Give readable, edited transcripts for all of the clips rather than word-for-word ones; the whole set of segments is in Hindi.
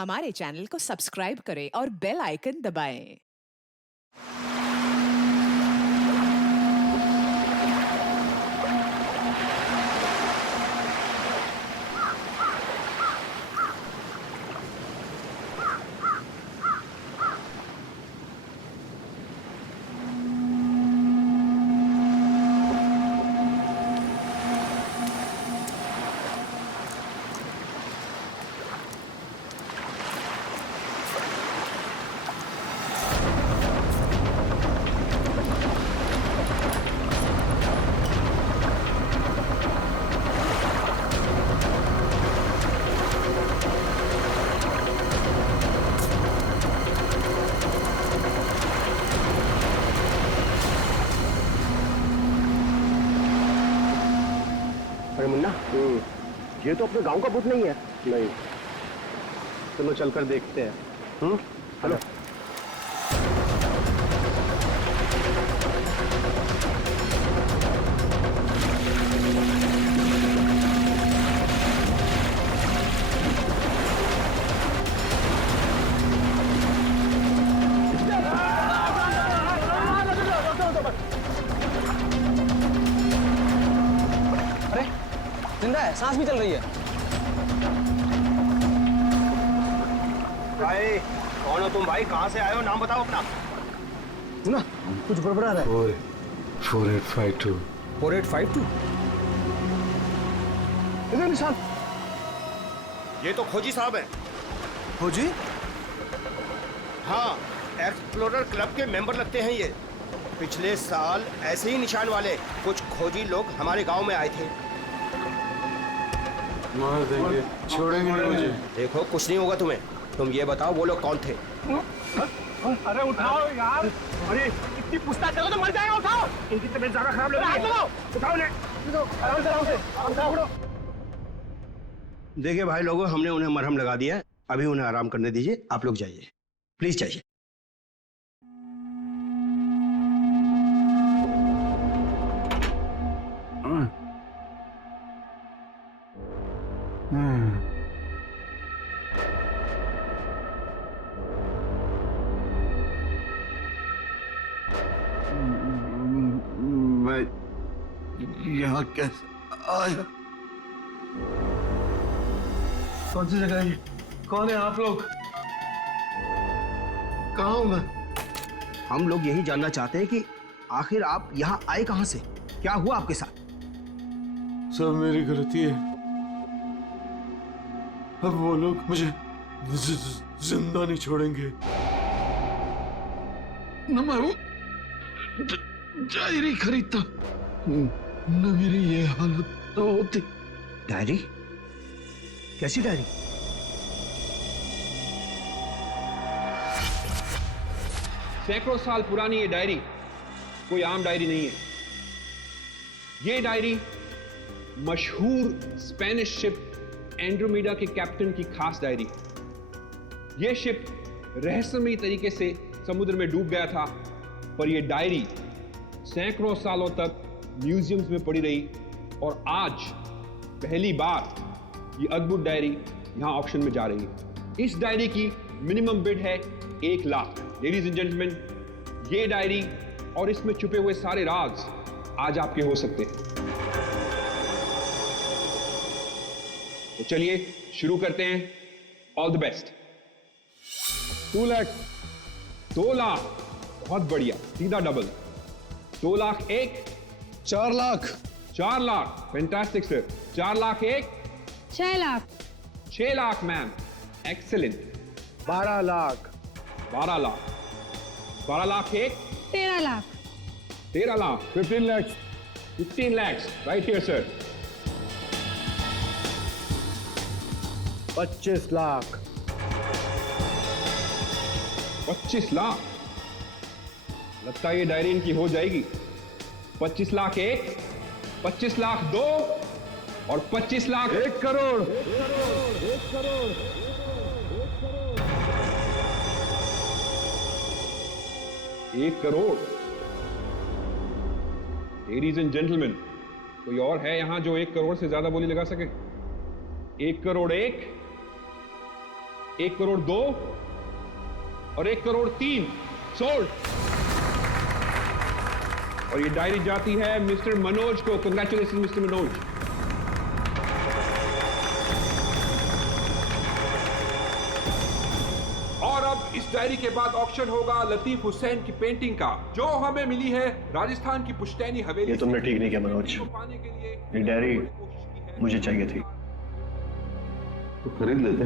हमारे चैनल को सब्सक्राइब करें और बेल आइकन दबाएं। अरे मुन्ना, ये तो अपने गांव का भूत नहीं है। नहीं, चलो चलकर देखते हैं। हेलो। जिंदा है, सांस भी चल रही है। भाई कौन हो तुम? भाई कहाँ से आए हो? नाम बताओ अपना। ना कुछ गड़बड़ा रहा है। 4852 4852 इधर निशान। ये तो खोजी साहब हैं। खोजी? हाँ, एक्सप्लोरर क्लब के मेंबर लगते हैं ये। पिछले साल ऐसे ही निशान वाले कुछ खोजी लोग हमारे गांव में आए थे। मार देंगे, छोड़ेंगे नहीं मुझे। देखो कुछ नहीं होगा तुम्हें। तुम ये बताओ वो लोग कौन थे? अरे उठाओ यार। अरे इतनी पूछताछ करो तो मर जाएगा। उठाओ, इनकी तबीयत ज्यादा खराब लग रही है। उठाओ ने, आराम से उठाओ। देखिए भाई लोगों, हमने उन्हें मरहम लगा दिया है। अभी उन्हें आराम करने दीजिए। आप लोग जाइए, प्लीज जाइए। मैं यहाँ कैसे आया? कौन सी जगह है ये? कौन है आप लोग? कहाँ हूँ मैं? हम लोग यही जानना चाहते हैं कि आखिर आप यहाँ आए कहाँ से? क्या हुआ आपके साथ? सब मेरी गलती है। अब वो लोग मुझे जिंदा नहीं छोड़ेंगे। न मैं वो डायरी खरीदता, न मेरी ये हालत तो होती। डायरी? कैसी डायरी? सैकड़ों साल पुरानी ये डायरी कोई आम डायरी नहीं है। ये डायरी मशहूर स्पेनिश शिप एंड्रोमेडा के कैप्टन की खास डायरी है। यह शिप रहस्यमयी तरीके से समुद्र में डूब गया था, पर यह डायरी सैकड़ों सालों तक म्यूजियम्स में पड़ी रही और आज पहली बार यह अद्भुत डायरी यहां ऑक्शन में जा रही है। इस डायरी की मिनिमम बिड है 1 लाख। लेडीज एंड जेंटलमैन, ये डायरी और इसमें छुपे हुए सारे राज आज आपके हो सकते हैं। तो चलिए शुरू करते हैं। All the best. 2 lakh, 2 lakh, बहुत बढ़िया, सीधा double. 2 lakh 1, 4 lakh, 4 lakh, fantastic sir. 4 lakh 1, 6 lakh, 6 lakh ma'am, excellent. 12 lakh, 12 lakh, 12 lakh 1, 13 lakh, 13 lakh, 15 lakhs, 15 lakhs, right here sir। 25 lakh, 25 lakh. लगता है ये डायरी इनकी हो जाएगी। 25 लाख 1, 25 लाख 2 और 25 lakh 1 crore. 1 crore. Ladies and gentleman, कोई और है यहां जो 1 करोड़ से ज्यादा बोली लगा सके? 1 करोड़ 1, 1 करोड़ 2 और 1 करोड़ 3 सोल्ड। और ये डायरी जाती है मिस्टर मनोज को। Congratulation mister Manoj. और अब इस डायरी के बाद ऑक्शन होगा लतीफ हुसैन की पेंटिंग का, जो हमें मिली है राजस्थान की पुश्तैनी हवेली। ये तुमने ठीक नहीं किया मनोज। पाने के लिए ये डायरी मुझे चाहिए थी, तो खरीद लेते।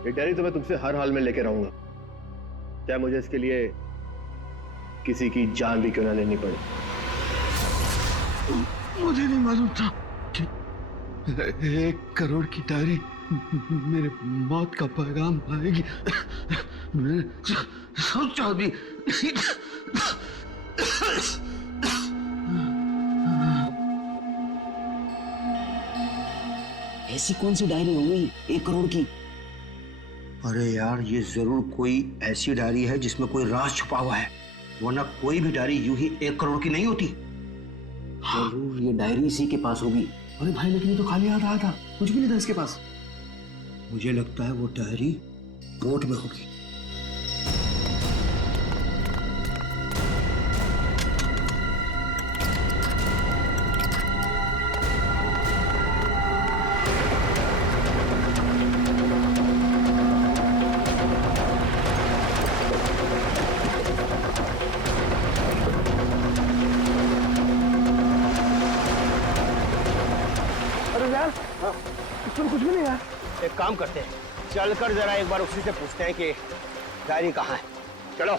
ये डायरी तो मैं तुमसे हर हाल में लेके रहूंगा, चाहे मुझे इसके लिए किसी की जान भी क्यों ना लेनी पड़े। मुझे नहीं मालूम था कि 1 करोड़ की डायरी मेरे मौत का पैगाम पाएगी। मैं सोचा भी ऐसी कौन सी डायरी हो गई 1 करोड़ की? अरे यार, ये जरूर कोई ऐसी डायरी है जिसमें कोई राज छुपा हुआ है, वरना कोई भी डायरी यूं ही 1 करोड़ की नहीं होती। जरूर ये डायरी इसी के पास होगी। अरे भाई, लेकिन ये तो खाली हाथ आया था, कुछ भी नहीं था इसके पास। मुझे लगता है वो डायरी बोट में होगी। कुछ भी नहीं यार। एक काम करते हैं, चलकर जरा एक बार उसी से पूछते हैं कि डायरी कहाँ है। चलो।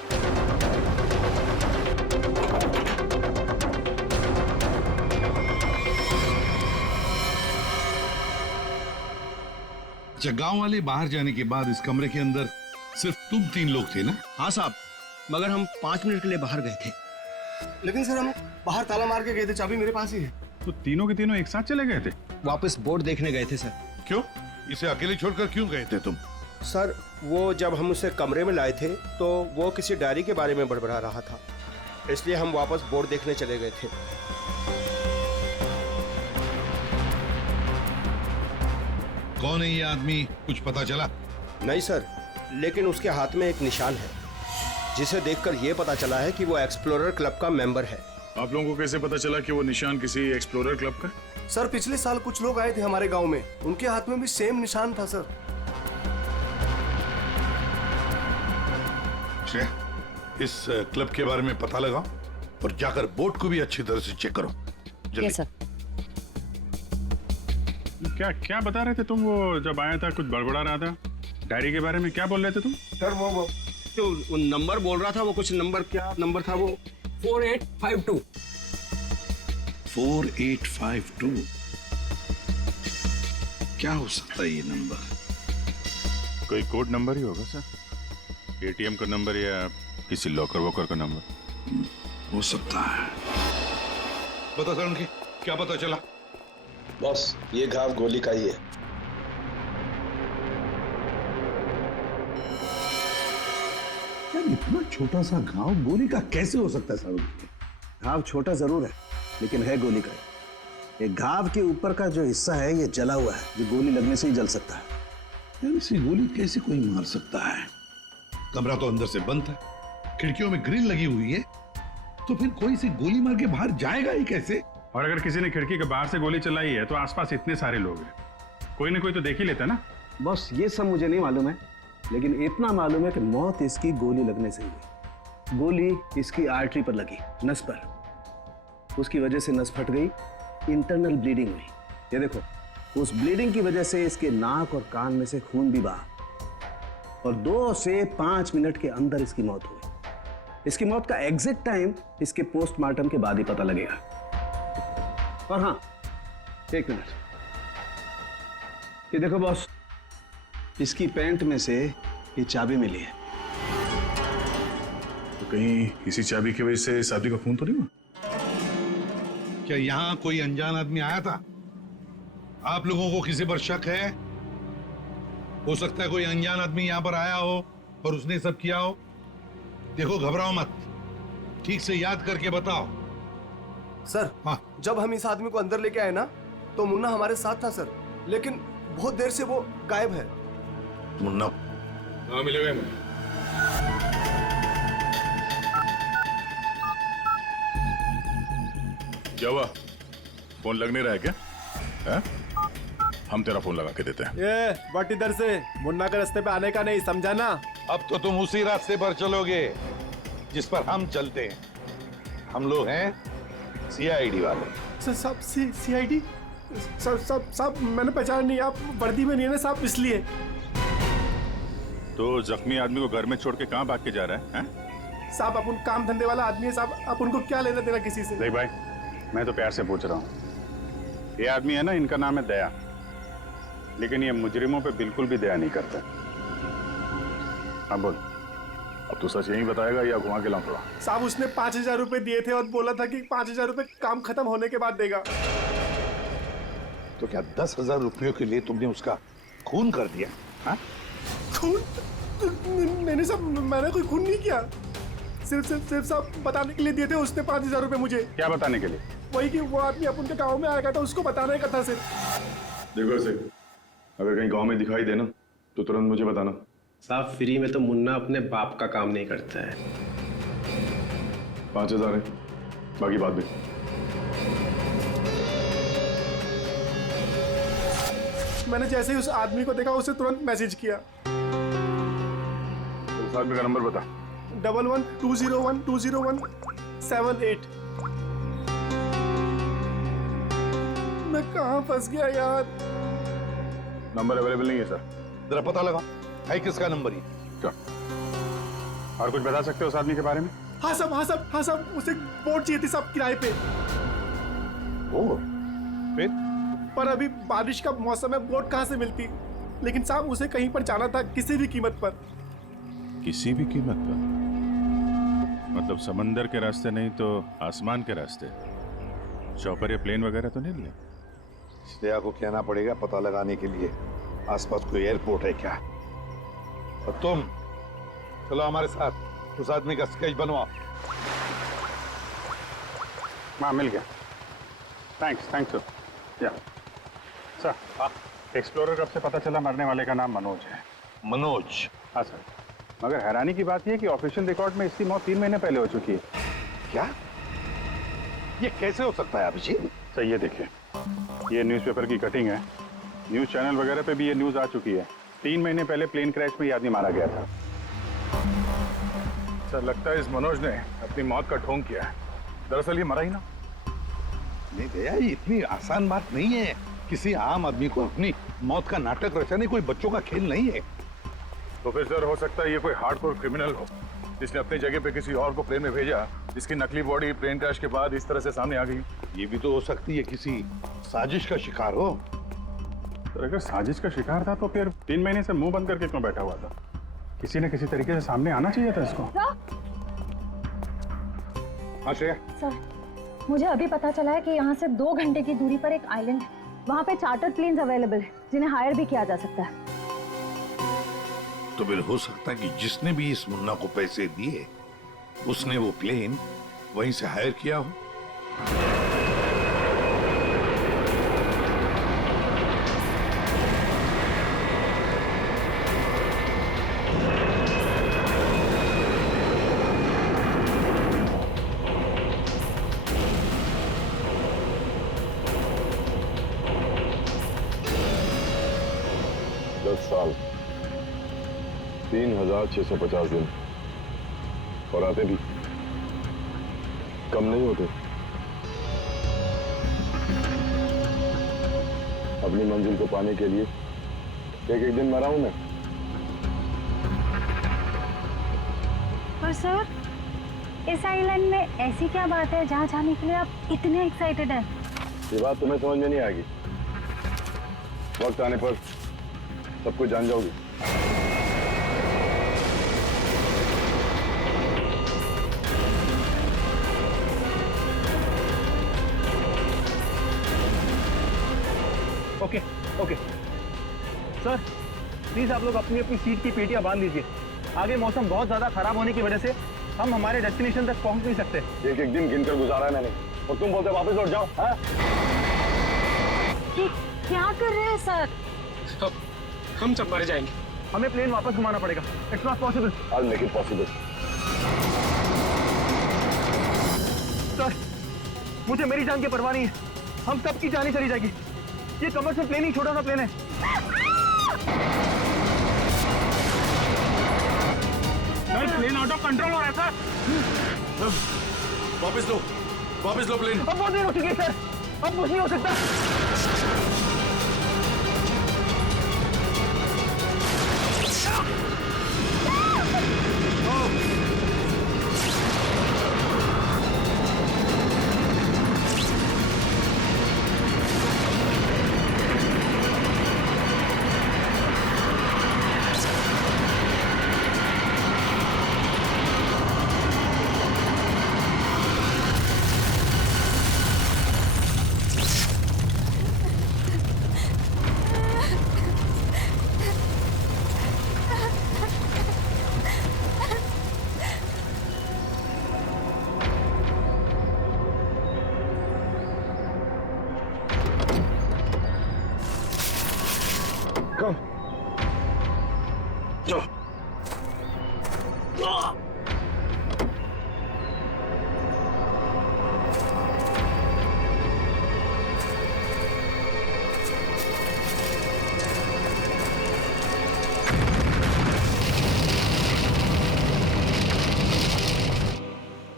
अच्छा, गांव वाले बाहर जाने के बाद इस कमरे के अंदर सिर्फ तुम 3 लोग थे ना? हाँ साहब, मगर हम 5 मिनट के लिए बाहर गए थे। लेकिन सर, हम बाहर ताला मार के गए थे, चाबी मेरे पास ही है। तो तीनों के तीनों एक साथ चले गए थे? वापस बोर्ड देखने गए थे सर। क्यों? इसे अकेले छोड़कर क्यों गए थे तुम? सर, वो जब हम उसे कमरे में लाए थे तो वो किसी डायरी के बारे में बड़बड़ा रहा था, इसलिए हम वापस बोर्ड देखने चले गए थे। कौन है ये आदमी, कुछ पता चला? नहीं सर, लेकिन उसके हाथ में एक निशान है, जिसे देखकर यह पता चला है कि वो एक्सप्लोरर क्लब का मेंबर है। आप लोगों को कैसे पता चला कि वो निशान किसी एक्सप्लोरर क्लब का? सर, पिछले साल कुछ लोग आए थे हमारे गांव में, उनके हाथ में भी सेम निशान था सर। इस क्लब के बारे में पता लगाओ और जाकर बोर्ड को भी अच्छी तरह से चेक करो। Yes sir. क्या क्या बता रहे थे तुम? वो जब आया था कुछ बड़बड़ा रहा था डायरी के बारे में, क्या बोल रहे थे तुम? सर, वो जो नंबर बोल रहा था, वो कुछ नंबर, क्या नंबर था वो? 4852। 4852 क्या हो सकता है ये नंबर? कोई कोड नंबर ही होगा सर, एटीएम का नंबर या किसी लॉकर वॉकर का नंबर हो सकता है। बता सर, उनकी क्या पता चला? बॉस, ये घाव गोली का ही है। यार, इतना छोटा सा घाव गोली का कैसे हो सकता है सर? घाव छोटा जरूर है, लेकिन है गोली का। ये घाव के ऊपर का जो हिस्सा है ये जला हुआ है, जो गोली लगने से ही जल सकता है। यार, इसे गोली कैसे कोई मार सकता है? कमरा तो अंदर से बंद है, खिड़कियों में ग्रिल लगी हुई है, तो फिर कोई से गोली मार के बाहर जाएगा ही कैसे? और अगर किसी ने खिड़की के बाहर से गोली चलाई है तो आसपास इतने सारे लोग हैं, कोई ना कोई तो देख ही लेता ना। बस ये सब मुझे नहीं मालूम है, लेकिन इतना मालूम है कि मौत इसकी गोली लगने से हुई। गोली इसकी आर्टरी पर लगी, नस पर। उसकी वजह से नस फट गई, इंटरनल ब्लीडिंग हुई। ये देखो, उस ब्लीडिंग की वजह से इसके नाक और कान में से खून भी बहा और 2 से 5 मिनट के अंदर इसकी मौत हुई। इसकी मौत का एग्जैक्ट टाइम इसके पोस्टमार्टम के बाद ही पता लगेगा। और हाँ, 1 मिनट, ये देखो बॉस, इसकी पैंट में से ये चाबी मिली है। तो कहीं इसी चाबी की वजह से शादी का खून तो नहीं हुआ? क्या यहाँ कोई अनजान आदमी आया था? आप लोगों को किसी पर शक है? हो सकता है कोई अनजान आदमी यहाँ पर आया हो और उसने सब किया हो। देखो, घबराओ मत, ठीक से याद करके बताओ। सर, हाँ, जब हम इस आदमी को अंदर लेके आए ना, तो मुन्ना हमारे साथ था सर, लेकिन बहुत देर से वो गायब है। मुन्ना हाँ मिलेगा मुझे। क्या हुआ? फोन लग नहीं रहा है क्या? है? हम तेरा फोन लगा के देते हैं। ये बट इधर से मुन्ना के रास्ते पे आने का नहीं, समझा ना? अब तो तुम उसी रास्ते पर चलोगे जिस पर हम चलते हैं। हम लोग हैं CID वाले। सब CID? सब मैंने पहचान नहीं, आप वर्दी में नहीं है ना साहब, इसलिए। तो जख्मी आदमी को घर में छोड़ के कहाँ भाग के जा रहा है? साहब अपन काम धंधे वाला आदमी है साहब, आप उनको क्या लेना देना किसी से? देख भाई, मैं तो प्यार से पूछ रहा हूँ। ये आदमी है ना, इनका नाम है दया, लेकिन ये मुजरिमों पे बिल्कुल भी दया नहीं करता। हाँ बोल, अब तू सच यही बताएगा या घुमा के लाऊंगा? साहब उसने 5,000 रुपए दिए थे और बोला था कि 5,000 रुपए काम खत्म होने के बाद देगा। तो क्या 10,000 रुपयों के लिए तुमने उसका खून कर दिया? हाँ? खून? नहीं साहब, मैंने कोई खून नहीं किया। सिर्फ साहब बताने के लिए दिए थे उसने 5,000 रुपए मुझे। क्या बताने के लिए? वही कि वो आदमी अपन के गाँव में आएगा था, उसको बताने का था सिर्फ। देखो ऐसे, अगर कहीं गांव में दिखाई देना तो तुरंत मुझे बताना। साहब फ्री में तो मुन्ना अपने बाप का काम नहीं करता है। 5,000 है, बाकी बात भी। मैंने जैसे ही उस आदमी को देखा उसे तुरंत मैसेज किया। उस आदमी का नंबर बता। 1120120178। मैं कहाँ फंस गया यार? नंबर अवेलेबल नहीं है सर। जरा पता लगा है किसका नंबर ये? क्या और कुछ बता सकते हो उस आदमी के बारे में? हाँ साहब उसे बोट चाहिए थी साहब किराए पे। ओ, फिर? पर अभी बारिश का मौसम है, बोट कहाँ से मिलती? लेकिन साहब उसे कहीं पर जाना था किसी भी कीमत पर। किसी भी कीमत पर? मतलब समंदर के रास्ते नहीं तो आसमान के रास्ते? चौपर या प्लेन वगैरह तो नहीं लिया? श्रेया को कहना पड़ेगा पता लगाने के लिए आसपास कोई एयरपोर्ट है क्या। और तुम चलो हमारे साथ, उस आदमी का स्केच बनवाओ। हाँ मिल गया। थैंक्स या सर। एक्सप्लोरर कब से पता चला मरने वाले का नाम मनोज है? मनोज? हाँ सर, मगर हैरानी की बात यह है कि ऑफिशियल रिकॉर्ड में इसकी मौत 3 महीने पहले हो चुकी है। क्या? ये कैसे हो सकता है अभिजीत? सर ये देखिए, ये न्यूज़पेपर की कटिंग है। न्यूज़ चैनल वगैरह पे भी ये न्यूज़ आ चुकी है। 3 महीने पहले प्लेन क्रैश में ये आदमी मारा गया था। सर लगता है इस मनोज ने अपनी मौत का ढोंग किया है। दरअसल ये मरा ही ना। नहीं भैया, ये इतनी आसान बात नहीं है। किसी आम आदमी को अपनी मौत का नाटक रचाने कोई बच्चों का खेल नहीं है। तो फिर सर हो सकता है ये कोई हार्डकोर क्रिमिनल हो जिसने अपनी जगह पे किसी और को प्लेन में भेजा, जिसकी नकली बॉडी प्लेन क्रैश के बाद इस तरह से सामने आ गई। ये भी तो हो सकती है किसी साजिश का शिकार हो। तो अगर साजिश का शिकार था तो फिर 3 महीने से मुंह बंद करके क्यों बैठा हुआ था? किसी न किसी तरीके से सामने आना चाहिए था इसको। हाँ श्रेया। सर, मुझे अभी पता चला है कि यहाँ से 2 घंटे की दूरी पर एक आइलैंड है। वहाँ पे चार्टर्ड प्लेन्स अवेलेबल है जिन्हें हायर भी किया जा सकता है। तो फिर हो सकता है कि जिसने भी इस मुन्ना को पैसे दिए उसने वो प्लेन वहीं से हायर किया हो। साल 3,650 दिन और आते भी कम नहीं होते। अपनी मंजिल को पाने के लिए एक दिन मरा हूं मैं। पर सर, इस आइलैंड में ऐसी क्या बात है जहाँ जाने के लिए आप इतने एक्साइटेड हैं? ये बात तुम्हें समझ में नहीं आएगी। वक्त आने पर सब कुछ जान जाओगी। ओके सर, प्लीज आप लोग अपनी अपनी सीट की पेटियां बांध लीजिए। आगे मौसम बहुत ज्यादा खराब होने की वजह से हम हमारे डेस्टिनेशन तक पहुंच नहीं सकते। एक एक दिन गिनकर गुजारा है मैंने और तुम बोलते वापस लौट जाओ। हाँ? क्या कर रहे हैं सर? हम सब मर जाएंगे। हमें प्लेन वापस घुमाना पड़ेगा। It's not possible. I'll make it possible. Sir, मुझे मेरी जान की परवाह नहीं है। हम सबकी जान चली जाएगी। ये कमर्शियल प्लेन ही छोटा सा प्लेन है। Sir, plane out of control हो रहा है सर। वापस लो प्लेन। अब बहुत देर हो चुकी है सर, अब कुछ नहीं हो सकता।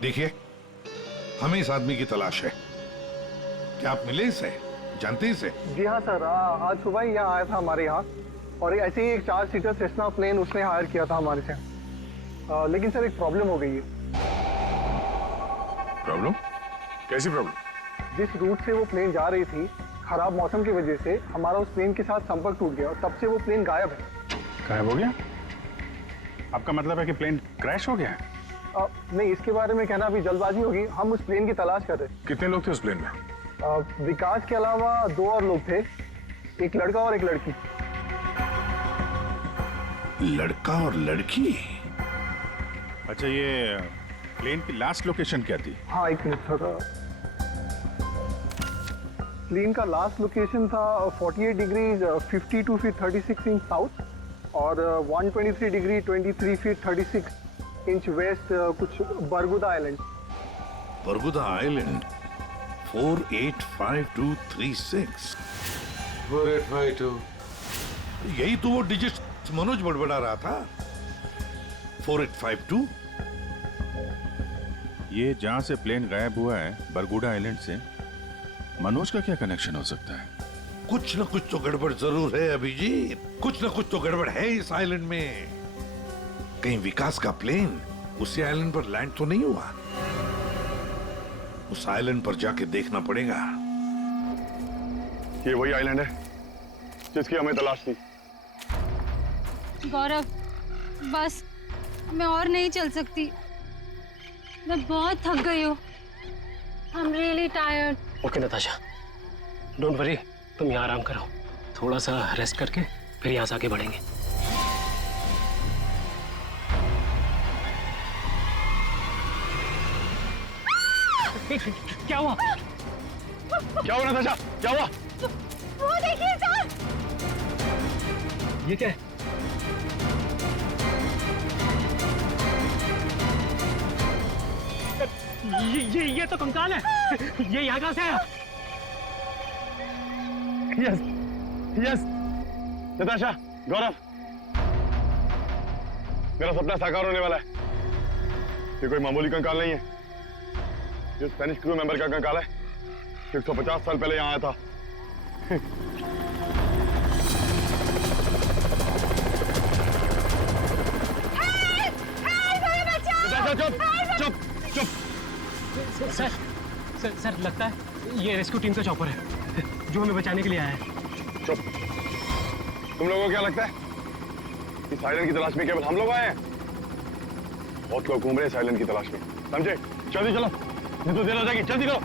देखिए, हमें इस आदमी की तलाश है। क्या आप मिले इसे? जानते इसे? जी हाँ सर, आज सुबह ही यहाँ आया था हमारे यहाँ, और ऐसे ही एक 4 सीटर सेस्ना प्लेन उसने हायर किया था हमारे से। लेकिन सर एक प्रॉब्लम हो गई है। प्रॉब्लम? कैसी प्रॉब्लम? जिस रूट से वो प्लेन जा रही थी, खराब मौसम की वजह से हमारा उस प्लेन के साथ संपर्क टूट गया और तब से वो प्लेन गायब है। गायब हो गया? आपका मतलब है कि प्लेन क्रैश हो गया है? नहीं, इसके बारे में कहना अभी जल्दबाजी होगी। हम उस प्लेन की तलाश कर रहे हैं। कितने लोग थे उस प्लेन में? विकास के अलावा 2 और लोग थे, एक लड़का और एक लड़की। लड़का और लड़की? अच्छा, ये प्लेन की लास्ट लोकेशन क्या थी? हाँ, एक मिनट सर। प्लेन का लास्ट लोकेशन था 48 डिग्री 52 फीट 36 इंच साउथ और 123 डिग्री 23 फीट 36 इंच वेस्ट, कुछ बरगुदा आइलैंड। बरगुदा आइलैंड 485236। 4852। यही तो वो डिजिट मनोज बड़बड़ा रहा था। 4852। ये जहां से प्लेन गायब हुआ है, बरगुडा आइलैंड से, मनोज का क्या कनेक्शन हो सकता है? कुछ ना कुछ तो गड़बड़ जरूर है अभिजीत। कुछ ना कुछ तो गड़बड़ है इस आइलैंड में। कहीं विकास का प्लेन उसी आइलैंड पर लैंड तो नहीं हुआ? उस आइलैंड पर जाके देखना पड़ेगा। ये वही आइलैंड है जिसकी हमें तलाश थी। गौरव, बस मैं और नहीं चल सकती। मैं बहुत थक गई हूँ। I am really tired. Okay Natasha, don't worry, तुम यहाँ आराम करो। थोड़ा सा रेस्ट करके फिर यहाँ से आगे बढ़ेंगे। क्या हुआ? क्या हुआ नताशा? क्या हुआ? वो देखिए सर। ये क्या है? ये तो कंकाल है। ये यहाँ कहाँ से आया? यस यस नताशा, गौरव, मेरा सपना साकार होने वाला है। ये कोई मामूली कंकाल नहीं है। ये स्पेनिश क्रू मेंबर का कंकाल है। 150 साल पहले यहाँ आया था। चुप चुप चुप। सर लगता है ये रेस्क्यू टीम का चॉपर है जो हमें बचाने के लिए आया है। चुप। तुम लोगों को क्या लगता है इस आइलैंड की तलाश में केवल हम लोग आए हैं? बहुत लोग घूम रहे हैं इस आइलैंड की तलाश में, समझे? जल्दी चलो, नहीं तो देर हो जाएगी। जल्दी करो।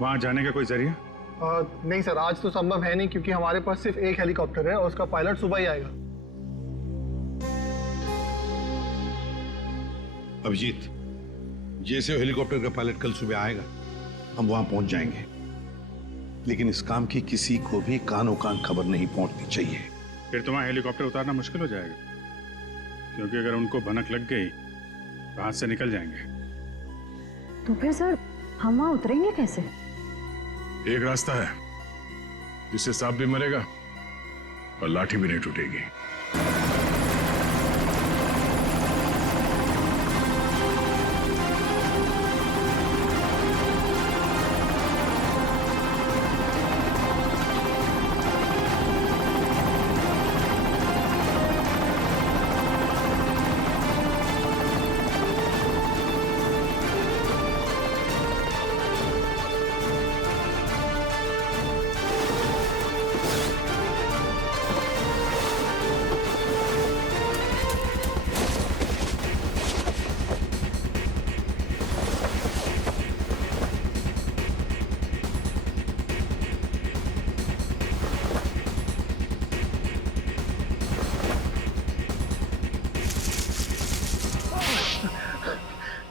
वहां जाने का कोई जरिया? नहीं सर, आज तो संभव है नहीं क्योंकि हमारे पास सिर्फ एक हेलीकॉप्टर है और उसका पायलट सुबह ही आएगा। अभिजीत, जैसे हेलीकॉप्टर का पायलट कल सुबह आएगा हम वहां पहुंच जाएंगे, लेकिन इस काम की किसी को भी कानो कान खबर नहीं पहुंचनी चाहिए। फिर तुम्हारा हेलीकॉप्टर उतारना मुश्किल हो जाएगा, क्योंकि अगर उनको भनक लग गई तो हाथ से निकल जाएंगे। तो फिर सर हम वहाँ उतरेंगे कैसे? एक रास्ता है जिससे सांप भी मरेगा और लाठी भी नहीं टूटेगी।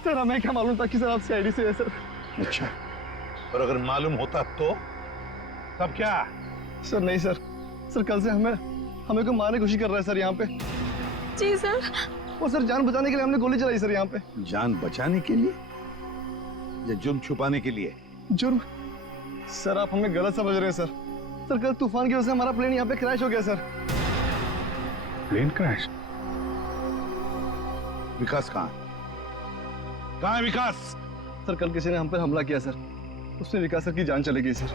सर हमें क्या मालूम था कि सर आप सीआईडी से है सर। अच्छा, और अगर मालूम होता तो तब क्या? सर नहीं सर, सर कल से हमें को मारने की कोशिश कर रहा है सर यहाँ पे। जी सर। वो सर जान बचाने के लिए हमने गोली चलाई सर यहाँ पे। जान बचाने के लिए या जुर्म छुपाने के लिए? जुर्म? सर आप हमें गलत समझ रहे हैं सर। सर कल तूफान की वजह से हमारा प्लेन यहाँ पे क्रैश हो गया सर। Plane crash? विकास कहाँ है विकास? सर कल किसी ने हम पर हमला किया सर, उसमें विकास सर की जान चली गई सर।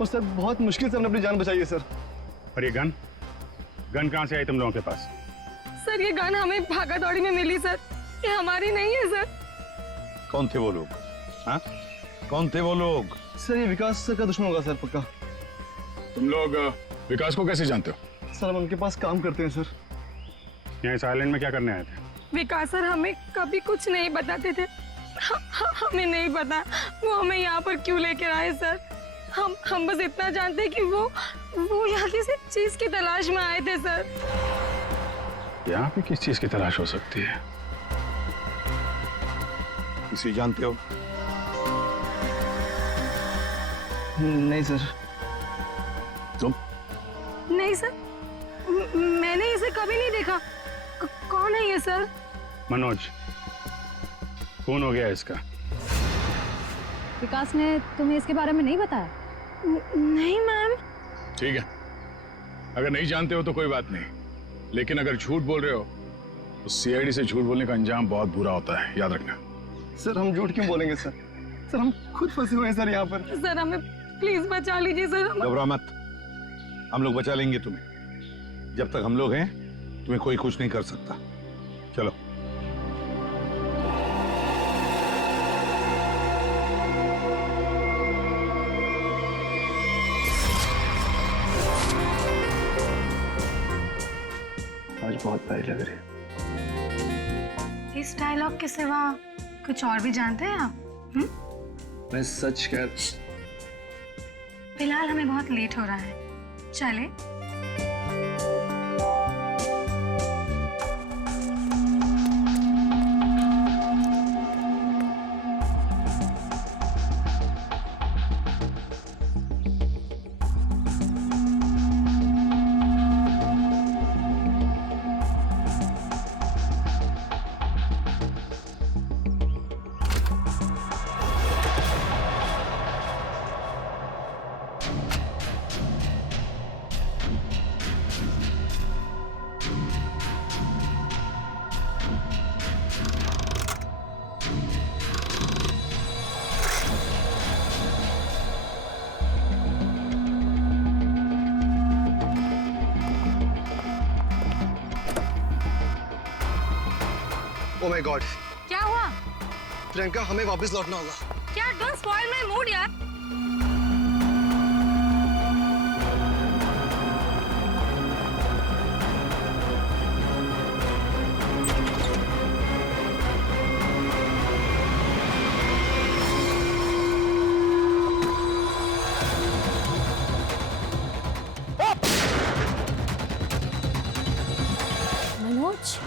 और सर बहुत मुश्किल से हमने अपनी जान बचाई है सर। और ये गन कहाँ से आई तुम लोगों के पास? सर ये गन हमें भागा दौड़ी में मिली सर, ये हमारी नहीं है सर। कौन थे वो लोग? हाँ, कौन थे वो लोग? सर ये विकास सर का दुश्मन होगा सर पक्का। तुम लोग विकास को कैसे जानते हो? सर हम उनके पास काम करते हैं सर। यहाँ इस आइलैंड में क्या करने आए थे? विकास सर हमें कभी कुछ नहीं बताते थे। हमें नहीं पता वो हमें यहाँ पर क्यों लेकर आए सर। हम बस इतना जानते हैं कि वो यहाँ किसी चीज की तलाश में आए थे सर। यहाँ पे किस चीज की तलाश हो सकती है? किसी जानते हो? नहीं सर। तुम? नहीं सर, मैंने इसे कभी नहीं देखा। कौन है ये सर? मनोज, खून हो गया इसका। विकास ने तुम्हें इसके बारे में नहीं बताया? नहीं मैम। ठीक है, अगर नहीं जानते हो तो कोई बात नहीं, लेकिन अगर झूठ बोल रहे हो तो सीआईडी से झूठ बोलने का अंजाम बहुत बुरा होता है, याद रखना। सर हम झूठ क्यों बोलेंगे सर? सर हम खुद फंसे हुए हैं सर यहाँ पर। सर हमें प्लीज बचा लीजिए सर। घबरा मत, हम लोग बचा लेंगे तुम्हें। जब तक हम लोग हैं तुम्हें कोई कुछ नहीं कर सकता। चलो। आज बहुत प्यारी लग रही है। इस डायलॉग के सिवा कुछ और भी जानते हैं आप? मैं सच कह। फिलहाल हमें बहुत लेट हो रहा है, चले? Oh my God! क्या हुआ? प्रियंका हमें वापस लौटना होगा। क्या? डोंट स्पॉइल माय मूड यार। मनोज,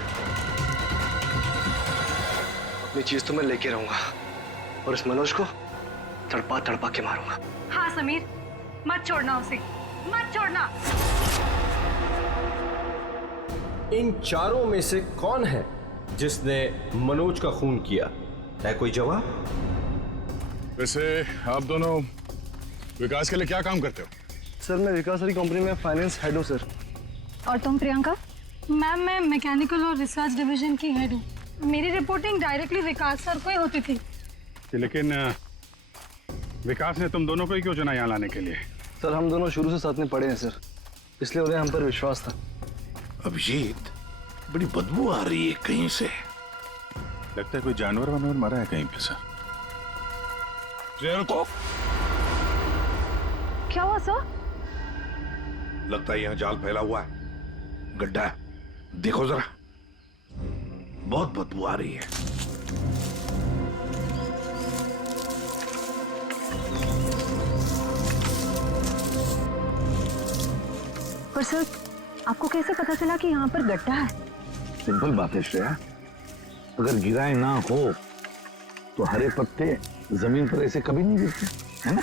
अपनी चीज तो मैं लेके रहूंगा और इस मनोज को तड़पा तड़पा के मारूंगा। हाँ समीर, मत छोड़ना उसे, मत छोड़ना। इन चारों में से कौन है जिसने मनोज का खून किया? है कोई जवाब? वैसे आप दोनों विकास के लिए क्या काम करते हो? सर मैं विकास वाली कंपनी में फाइनेंस हेड हूँ सर। और तुम प्रियंका? मैम मैं मैकेनिकल और रिसर्च डिवीजन की हेड हूँ। मेरी रिपोर्टिंग डायरेक्टली विकास सर को ही होती थी। लेकिन विकास ने तुम दोनों को ही क्यों चुना यहाँ लाने के लिए? सर हम दोनों शुरू से साथ में पढ़े हैं सर, इसलिए उन्हें हम पर विश्वास था। अभिजीत, बड़ी बदबू आ रही है कहीं से। लगता है कोई जानवर वानवर मरा है कहीं पे सर। शेर को क्या हुआ सर? लगता है यहाँ जाल फैला हुआ है, गड्ढा है, देखो जरा, बहुत बदबू आ रही है। पर सर आपको कैसे पता चला कि यहाँ पर गड्ढा है? सिंपल बात है श्रेया, अगर गिराए ना हो तो हरे पत्ते जमीन पर ऐसे कभी नहीं गिरते, है ना?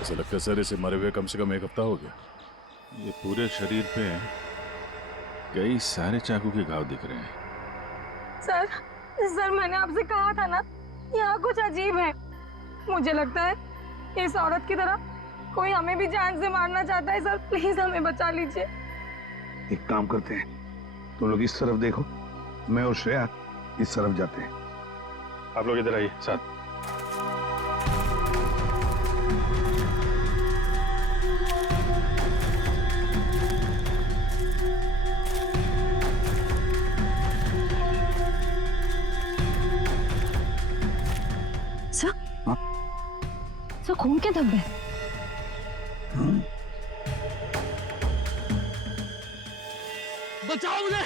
ऐसा लगता है सर इसे मरे हुए कम से कम 1 हफ्ता हो गया। ये पूरे शरीर पे कई सारे चाकू के घाव दिख रहे हैं। सर मैंने आपसे कहा था ना, यहाँ कुछ अजीब है। मुझे लगता है इस औरत की तरह कोई हमें भी जान से मारना चाहता है। सर प्लीज हमें बचा लीजिए। एक काम करते हैं, तुम लोग इस तरफ देखो, मैं और श्रेया इस तरफ जाते हैं। आप लोग इधर आइए साथ। सर खून के धब्बे। बचाओ मुझे,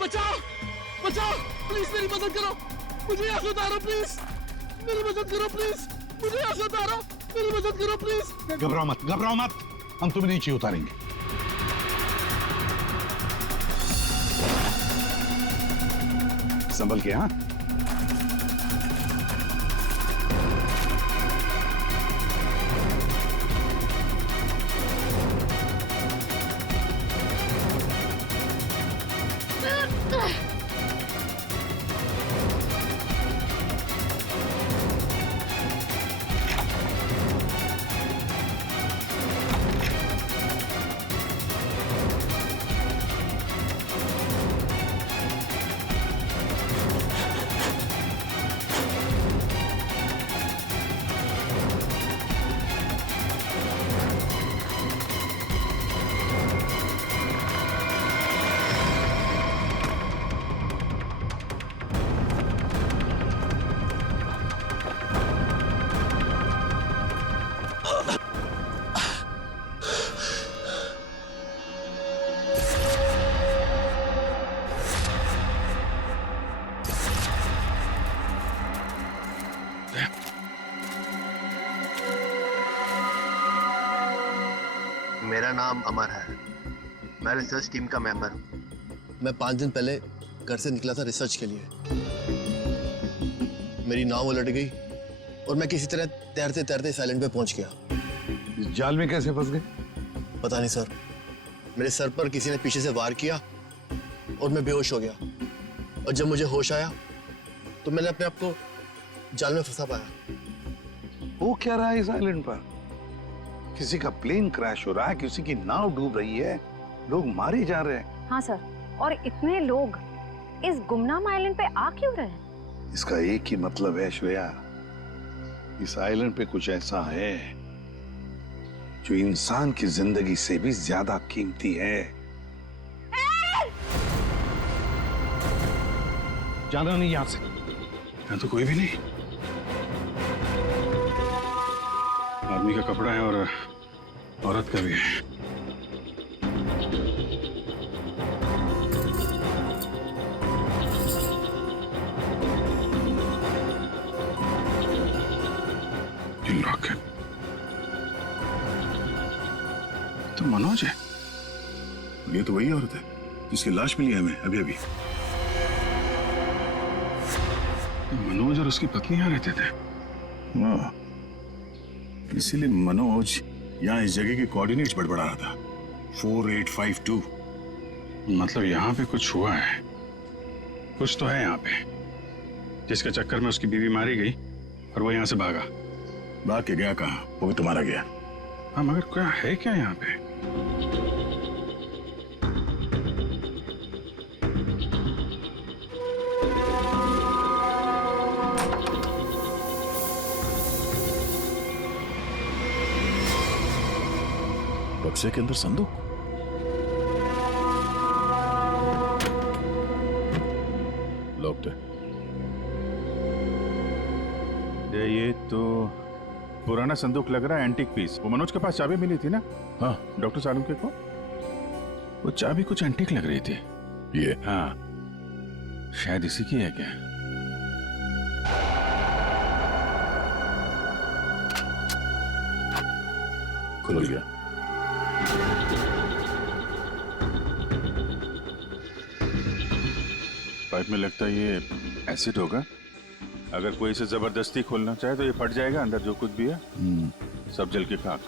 बचाओ बचाओ, प्लीज मेरी मदद करो, मुझे यहाँ से उतारो प्लीज, मेरी मदद करो प्लीज, मुझे यहाँ से उतारो, मेरी मदद करो प्लीज। घबराओ मत, घबराओ मत, हम तुम्हें नीचे उतारेंगे। संभल के। हाँ मेरा नाम अमर है, मैं रिसर्च टीम का मेंबर हूँ। मैं 5 दिन पहले घर से निकला था रिसर्च के लिए। मेरी नाव उलट गई और मैं किसी तरह तैरते तैरते इस आइलैंड पे पहुंच गया। इस जाल में कैसे फंस गए? पता नहीं सर, मेरे सर पर किसी ने पीछे से वार किया और मैं बेहोश हो गया। और जब मुझे होश आया तो मैंने अपने आप को जाल में फंसा पाया। वो क्या रहा है इस आइलैंड पर? किसी का प्लेन क्रैश हो रहा है, किसी की नाव डूब रही है, लोग मारे जा रहे हैं। हाँ सर, और इतने लोग इस गुमनाम आइलैंड पे आ क्यों रहे हैं? इसका एक ही मतलब है श्रेया, इस आइलैंड पे कुछ ऐसा है जो इंसान की जिंदगी से भी ज्यादा कीमती है। जाना नहीं यहां से। यहाँ तो कोई भी नहीं। आदमी का कपड़ा है और औरत का भी है। तो मनोज है, ये तो वही औरत है जिसकी लाश मिली है हमें अभी अभी। मनोज और उसकी पत्नी यहाँ रहते थे। हाँ, इसीलिए मनोज यहाँ इस जगह के कोऑर्डिनेट्स बड़बड़ा रहा था। 4852। मतलब यहाँ पे कुछ हुआ है, कुछ तो है यहाँ पे, जिसके चक्कर में उसकी बीवी मारी गई और वो यहाँ से भागा। भाग के गया कहाँ? वो भी तुम्हारा गया। हाँ, मगर क्या है क्या यहाँ पे? बक्से के अंदर संदूक। लॉक्ड है। ये तो पुराना संदूक लग रहा है, एंटीक पीस। वो मनोज के पास चाबी मिली थी ना? हाँ, डॉक्टर सालुंके को। वो चाबी कुछ एंटीक लग रही थी। ये? हाँ, शायद इसी की है क्या? खुल गया। पाइप में लगता है ये एसिड होगा। अगर कोई इसे जबरदस्ती खोलना चाहे तो ये फट जाएगा। अंदर जो कुछ भी है सब जल के खाक।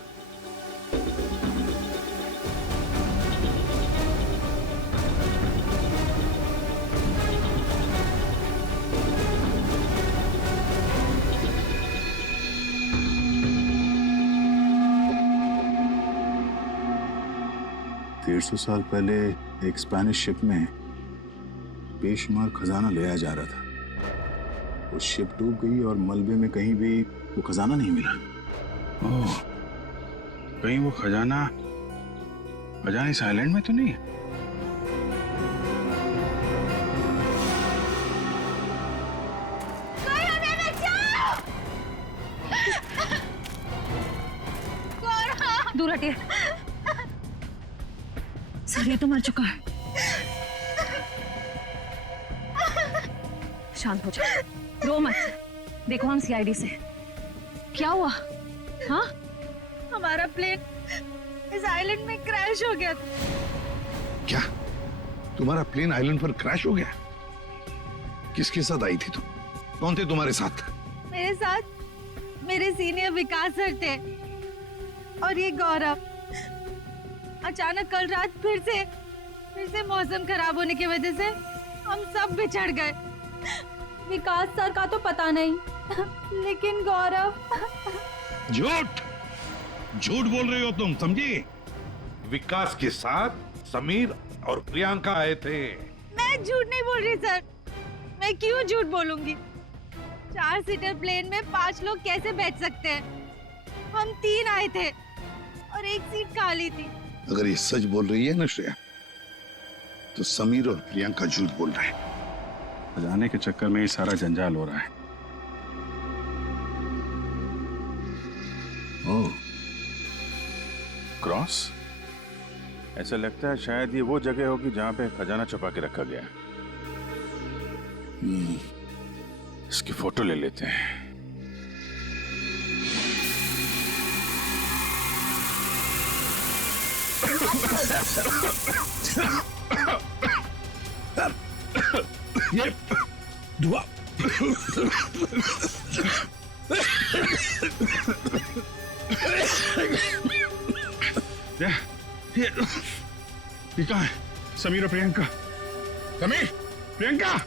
सौ साल पहले एक स्पेनिश शिप में बेशुमार खजाना ले आया जा रहा था। वो शिप डूब गई और मलबे में कहीं भी वो खजाना नहीं मिला। ओह, कहीं वो खजाना इस आइलैंड में तो नहीं है? दूर हटिए सर, ये तो मर चुका है। शांत हो जाओ, रो मत। देखो हम सीआईडी से। क्या हुआ? हाँ, हमारा प्लेन इस आइलैंड में क्रैश हो गया। क्या तुम्हारा प्लेन आइलैंड पर क्रैश हो गया? किसके साथ आई थी तुम? कौन थे तुम्हारे साथ? मेरे साथ मेरे सीनियर विकास सर थे और ये गौरव। अचानक कल रात फिर से मौसम खराब होने की वजह से हम सब बिछड़ गए। विकास सर का तो पता नहीं, लेकिन गौरव। झूठ बोल रहे हो तुम, समझी? विकास के साथ समीर और प्रियंका आए थे। मैं झूठ नहीं बोल रही सर। मैं क्यों झूठ बोलूंगी? 4 सीटर प्लेन में 5 लोग कैसे बैठ सकते हैं? हम 3 आए थे और एक सीट खाली थी। अगर ये सच बोल रही है ना श्रेया, तो समीर और प्रियंका झूठ बोल रहे हैं। बजाने के चक्कर में ये सारा जंजाल हो रहा है। ओह, क्रॉस? ऐसा लगता है शायद ये वो जगह होगी जहां पे खजाना छुपा के रखा गया। इसकी फोटो ले लेते हैं। ये धुआं ये कहाँ है? समीर और प्रियंका। समीर, प्रियंका,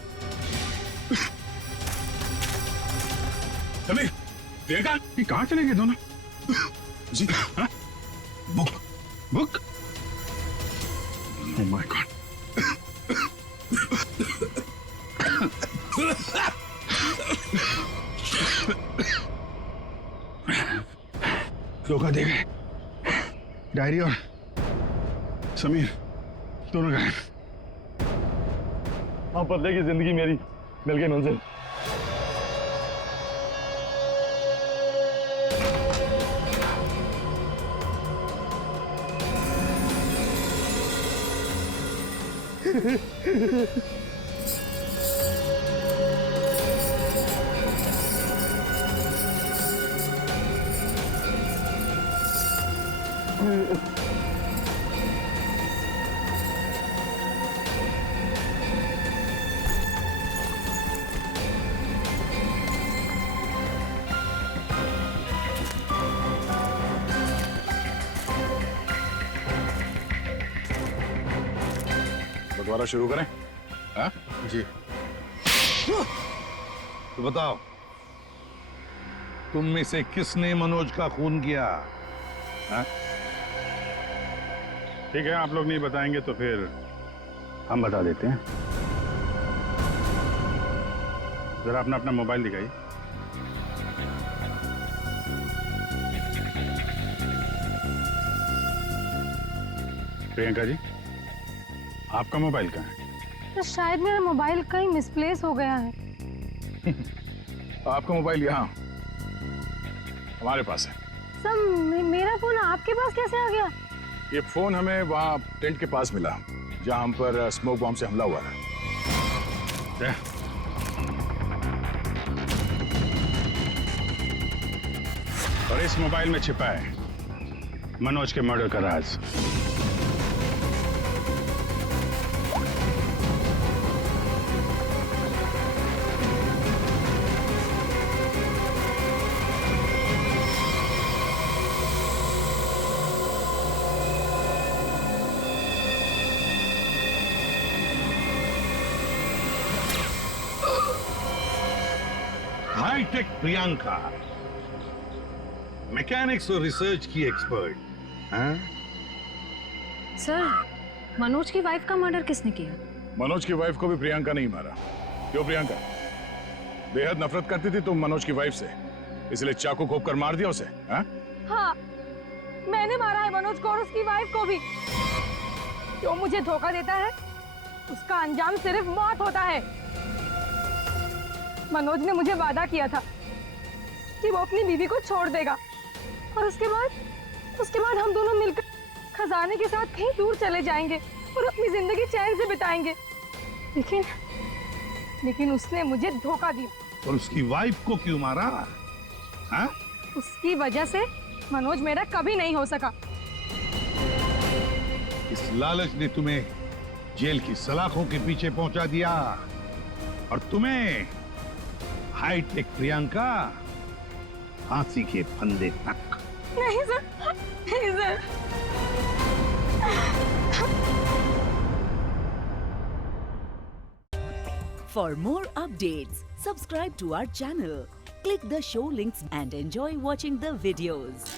समीर, प्रियंका, ये कहाँ चले गए दोनों? जी, हाँ? बुक? Oh my God. धोखा दे गए। डायरी और समीर दोनों गए। हाँ, बदले की जिंदगी मेरी मिल गई मंजिल। दोबारा शुरू करें? हाँ? जी। तो बताओ, तुम में से किसने मनोज का खून किया? हाँ? ठीक है, आप लोग नहीं बताएंगे तो फिर हम बता देते हैं। जरा अपना अपना मोबाइल दिखाइए। प्रियंका जी, आपका मोबाइल कहाँ है? तो शायद मेरा मोबाइल कहीं मिसप्लेस हो गया है। आपका मोबाइल यहाँ हमारे पास है। सर मेरा फोन आपके पास कैसे आ गया? ये फोन हमें वहाँ टेंट के पास मिला जहाँ हम पर स्मोक बॉम्ब से हमला हुआ था। और इस मोबाइल में छिपा है मनोज के मर्डर का राज। हाईटेक प्रियंका, मैकेनिक्स और रिसर्च की एक्सपर्ट। हाँ? सर, मनोज की वाइफ का मर्डर किसने किया? मनोज की वाइफ को भी प्रियंका नहीं मारा। क्यों प्रियंका? बेहद नफरत करती थी तुम मनोज की वाइफ से, इसलिए चाकू घोंप कर मार दिया उसे? हाँ? हाँ, मैंने मारा है मनोज को और उसकी वाइफ को भी। जो मुझे धोखा देता है उसका अंजाम सिर्फ मौत होता है। मनोज ने मुझे वादा किया था कि वो अपनी बीवी को छोड़ देगा और उसके बाद हम दोनों मिलकर खजाने के साथ कहीं दूर चले जाएंगे और अपनी जिंदगी चैन से बिताएंगे। लेकिन उसने मुझे धोखा दिया। और उसकी वाइफ को क्यों मारा? हाँ? उसकी वजह से मनोज मेरा कभी नहीं हो सका। इस लालच ने तुम्हें जेल की सलाखों के पीछे पहुंचा दिया और तुम्हें हाईटेक प्रियंका फांसी के फंदे तक। नहीं सर, नहीं sir. For more updates, subscribe to our channel, click the show links and enjoy watching the videos.